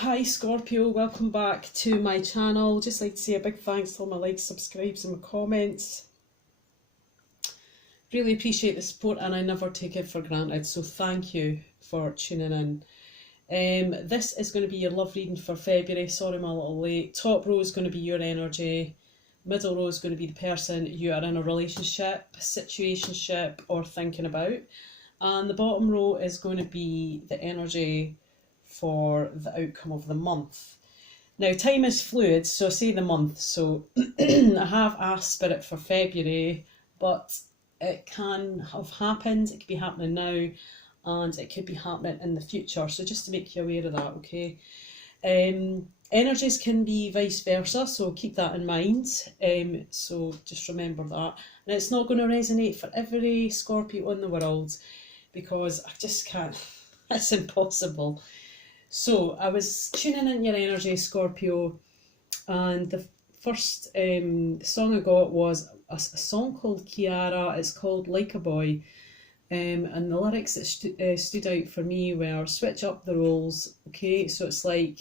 Hi Scorpio, welcome back to my channel. Just like to say a big thanks to all my likes, subscribes and my comments. Really appreciate the support and I never take it for granted, so thank you for tuning in. This is going to be your love reading for February. Sorry I'm a little late. Top row is going to be your energy. Middle row is going to be the person you are in a relationship, situationship or thinking about. And the bottom row is going to be the energy for the outcome of the month. Now, time is fluid, so I say the month. So I have asked Spirit for February, but it can have happened, it could be happening now, and it could be happening in the future. So just to make you aware of that, okay? Energies can be vice versa, so keep that in mind. So just remember that. And it's not going to resonate for every Scorpio in the world, because I just can't, it's impossible. So I was tuning in your energy, Scorpio, and the first song I got was a song called Kiara. It's called Like a Boy, and the lyrics that stood out for me were switch up the roles, okay? So it's like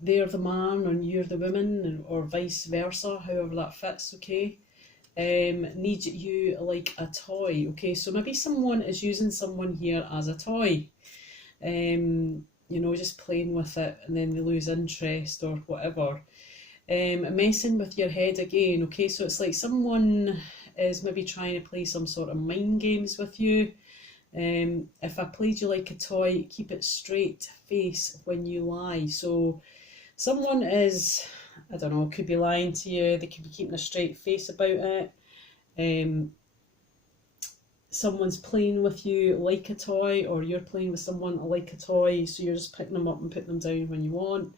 they're the man and you're the woman, or vice versa, however that fits, okay? Need you like a toy, okay? So maybe someone is using someone here as a toy. You know, just playing with it and then they lose interest or whatever. Messing with your head again, okay? So it's like someone is maybe trying to play some sort of mind games with you. If I played you like a toy, keep it straight face when you lie. So someone is, I don't know, could be lying to you, they could be keeping a straight face about it. Someone's playing with you like a toy, or you're playing with someone like a toy, so you're just picking them up and putting them down when you want.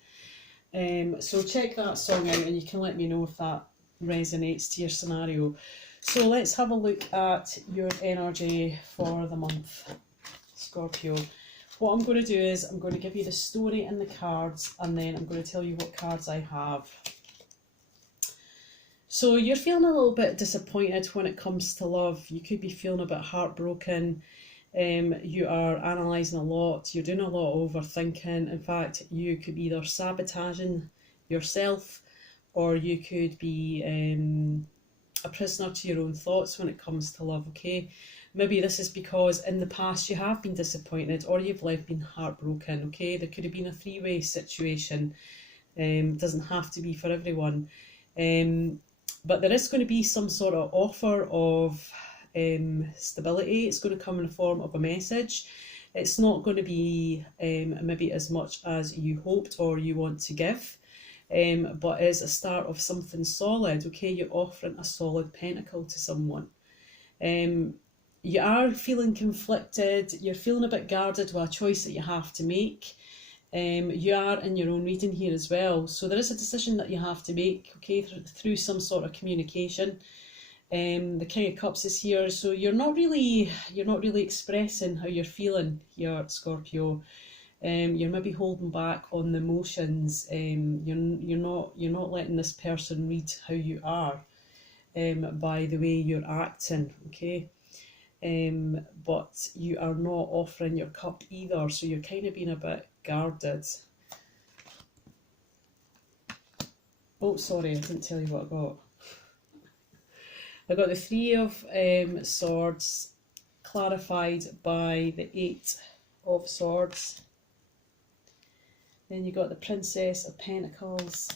So check that song out and you can let me know if that resonates to your scenario. So let's have a look at your energy for the month, Scorpio. What I'm going to do is I'm going to give you the story and the cards, and then I'm going to tell you what cards I have. So you're feeling a little bit disappointed when it comes to love. You could be feeling a bit heartbroken. You are analysing a lot. You're doing a lot of overthinking. In fact, you could be either sabotaging yourself, or you could be a prisoner to your own thoughts when it comes to love, okay? Maybe this is because in the past you have been disappointed, or you've been heartbroken, okay? There could have been a three-way situation. Doesn't have to be for everyone. But there is going to be some sort of offer of stability. It's going to come in the form of a message. It's not going to be maybe as much as you hoped or you want to give, but is a start of something solid, okay? You're offering a solid pentacle to someone. You are feeling conflicted, you're feeling a bit guarded with a choice that you have to make. You are in your own reading here as well, so there is a decision that you have to make, okay, through some sort of communication. The King of Cups is here, so you're not really expressing how you're feeling here, Scorpio. You're maybe holding back on the emotions. You're not letting this person read how you are by the way you're acting, okay? But you are not offering your cup either, so you're kind of being a bit guarded. Oh, sorry, I didn't tell you what I got. I got the Three of Swords clarified by the Eight of Swords. Then you got the Princess of Pentacles,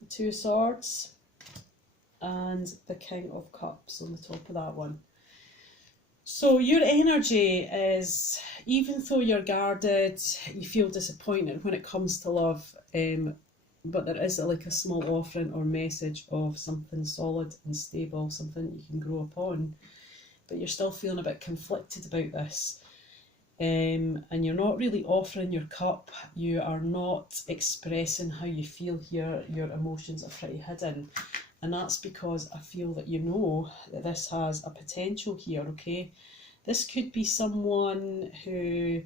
the Two of Swords, and the King of Cups on the top of that one. So your energy is, even though you're guarded, you feel disappointed when it comes to love, but there is like a small offering or message of something solid and stable, something you can grow upon, but you're still feeling a bit conflicted about this. And you're not really offering your cup, you are not expressing how you feel here, your emotions are pretty hidden. And that's because I feel that you know that this has a potential here, okay? This could be someone who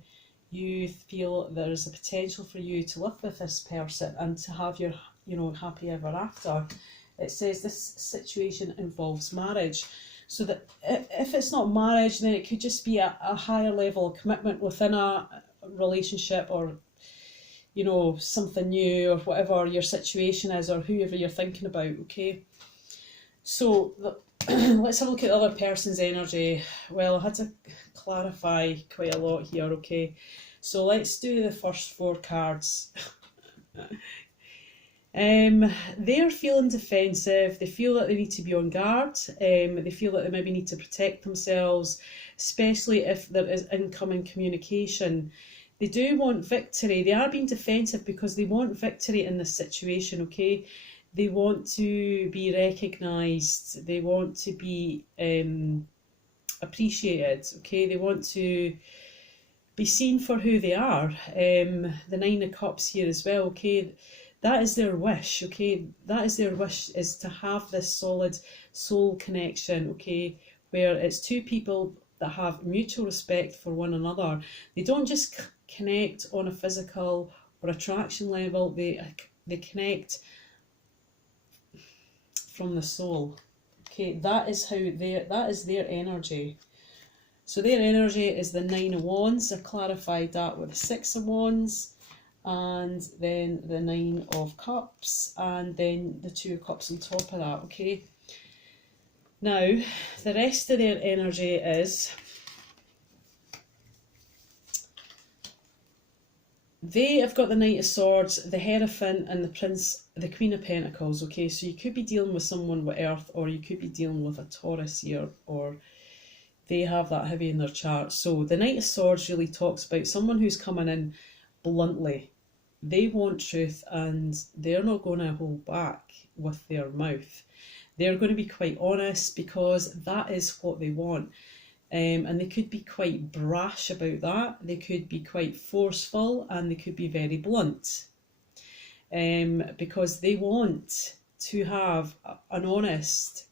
you feel there is a potential for you to live with this person and to have your, you know, happy ever after. It says this situation involves marriage. So that if it's not marriage, then it could just be a higher level of commitment within a relationship, or something new, or whatever your situation is, or whoever you're thinking about. Okay, so let's have a look at the other person's energy. Well, I had to clarify quite a lot here. Okay, so let's do the first 4 cards. They're feeling defensive. They feel that they need to be on guard. They feel that they maybe need to protect themselves, especially if there is incoming communication. They do want victory. They are being defensive because they want victory in this situation, okay? They want to be recognised. They want to be appreciated, okay? They want to be seen for who they are. The 9 of Cups here as well, okay? That is their wish, okay? That is their wish, is to have this solid soul connection, okay? Where it's 2 people that have mutual respect for one another. They don't just connect on a physical or attraction level. They connect from the soul. Okay, that is their energy. So their energy is the 9 of Wands. I clarified that with the 6 of Wands, and then the 9 of Cups, and then the 2 of Cups on top of that, okay? Now, the rest of their energy is they have got the Knight of Swords, the Hierophant, and the Queen of Pentacles, okay? So you could be dealing with someone with Earth, or you could be dealing with a Taurus here, or they have that heavy in their chart. So the Knight of Swords really talks about someone who's coming in bluntly. They want truth, and they're not going to hold back with their mouth. They're going to be quite honest because that is what they want. And they could be quite brash about that. They could be quite forceful, and they could be very blunt. Because they want to have an honest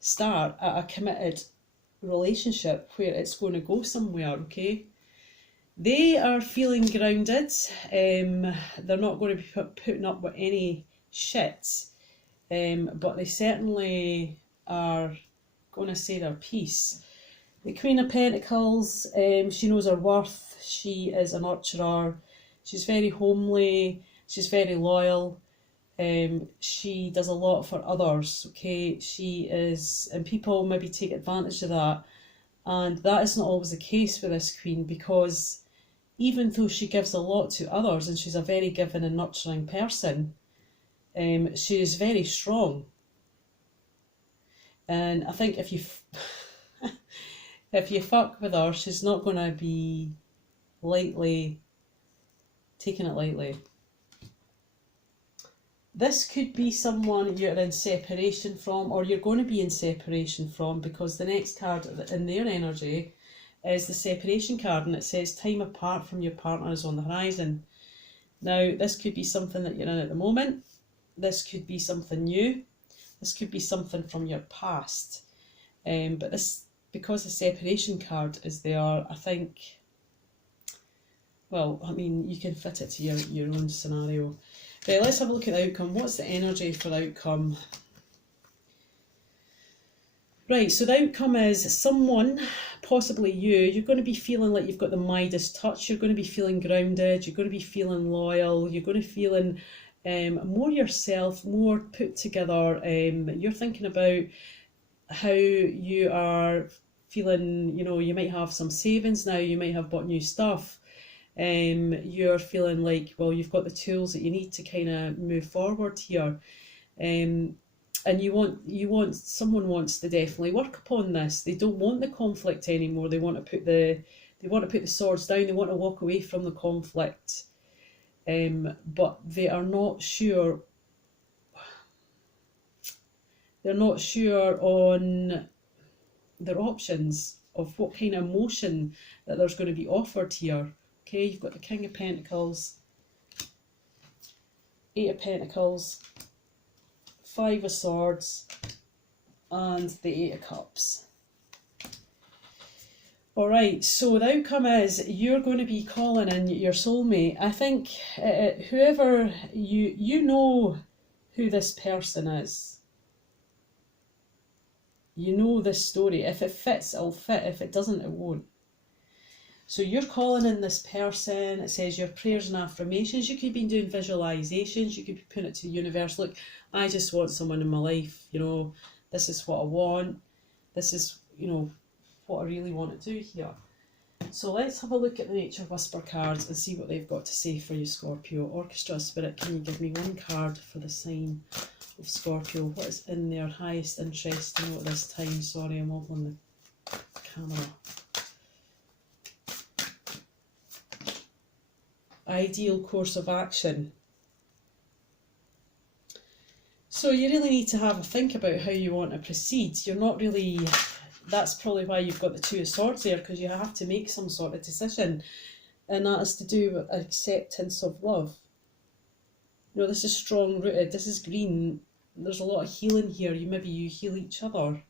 start at a committed relationship where it's going to go somewhere, okay? They are feeling grounded. They're not going to be putting up with any shit. But they certainly are going to say their piece. The Queen of Pentacles, she knows her worth. She is a nurturer. She's very homely. She's very loyal. She does a lot for others, okay? She is, and people maybe take advantage of that. And that is not always the case with this Queen, because even though she gives a lot to others, and she's a very giving and nurturing person, she is very strong. And I think if you if you fuck with her, she's not going to be taking it lightly. This could be someone you're in separation from, or you're going to be in separation from, because the next card in their energy is the separation card, and it says time apart from your partner is on the horizon. Now, this could be something that you're in at the moment. This could be something new. This could be something from your past. But this, because the separation card is there, I think, well, I mean, you can fit it to your own scenario. Right, let's have a look at the outcome. What's the energy for the outcome? Right, so the outcome is someone, possibly you're going to be feeling like you've got the Midas touch. You're going to be feeling grounded. You're going to be feeling loyal. You're going to be feeling more yourself, more put together. You're thinking about how you are feeling. You might have some savings now. You might have bought new stuff. You're feeling like, well, you've got the tools that you need to kind of move forward here. And someone wants to definitely work upon this. They don't want the conflict anymore. They want to put the swords down. They want to walk away from the conflict. But they are not sure. They're not sure on their options of what kind of emotion that there's going to be offered here. Okay, you've got the King of Pentacles, 8 of Pentacles, 5 of Swords, and the 8 of Cups. Alright, so the outcome is you're going to be calling in your soulmate. I think whoever you know who this person is. You know this story. If it fits, it'll fit. If it doesn't, it won't. So you're calling in this person. It says your prayers and affirmations. You could be doing visualizations. You could be putting it to the universe. Look, I just want someone in my life. You know, this is what I want. This is, you know, what I really want to do here. So let's have a look at the Nature Whisper cards and see what they've got to say for you, Scorpio. Orchestra Spirit, can you give me one card for the sign of Scorpio? What is in their highest interest to know at this time? Sorry, I'm wobbling the camera. Ideal course of action. So you really need to have a think about how you want to proceed. You're not really... That's probably why you've got the Two of Swords there, because you have to make some sort of decision. And that is to do with acceptance of love. You know, this is strong rooted. This is green. There's a lot of healing here. Maybe you heal each other.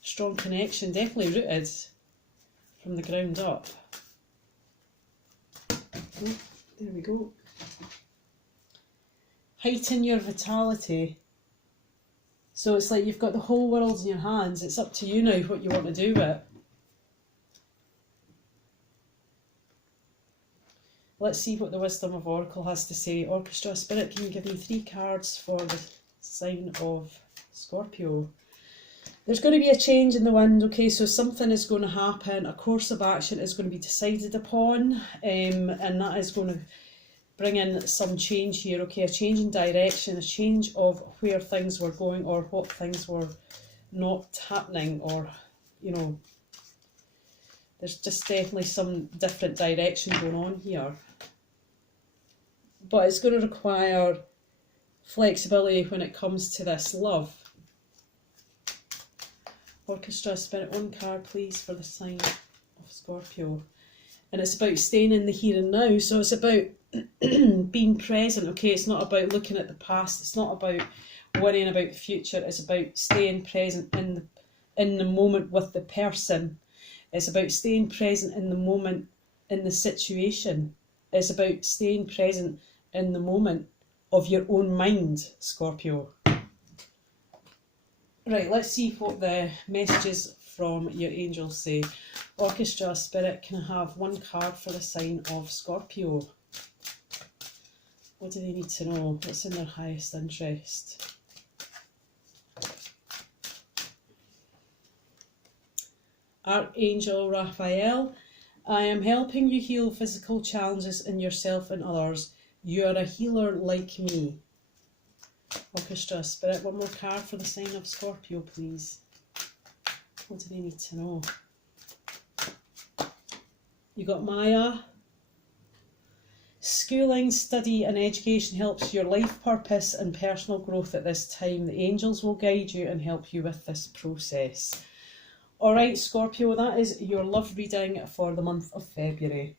Strong connection, definitely rooted from the ground up. Oh, there we go. Heighten your vitality. So it's like you've got the whole world in your hands. It's up to you now what you want to do with it. Let's see what the Wisdom of Oracle has to say. Orchestra Spirit, can you give me 3 cards for the sign of Scorpio? There's going to be a change in the wind, okay, so something is going to happen. A course of action is going to be decided upon, and that is going to bring in some change here, okay, a change in direction, a change of where things were going or what things were not happening, or, you know, there's just definitely some different direction going on here. But it's going to require flexibility when it comes to this love. Orchestra Spirit, 1 card please for the sign of Scorpio. And it's about staying in the here and now, so it's about being present, okay? It's not about looking at the past, it's not about worrying about the future, it's about staying present in the moment with the person. It's about staying present in the moment in the situation. It's about staying present in the moment of your own mind, Scorpio. Right, let's see what the messages from your angels say. Orchestra Spirit, can I have 1 card for the sign of Scorpio? What do they need to know? What's in their highest interest? Archangel Raphael, I am helping you heal physical challenges in yourself and others. You are a healer like me. Orchestra Spirit, 1 more card for the sign of Scorpio, please. What do they need to know? You got Maya. Schooling, study and education helps your life purpose and personal growth at this time. The angels will guide you and help you with this process. Alright Scorpio, that is your love reading for the month of February.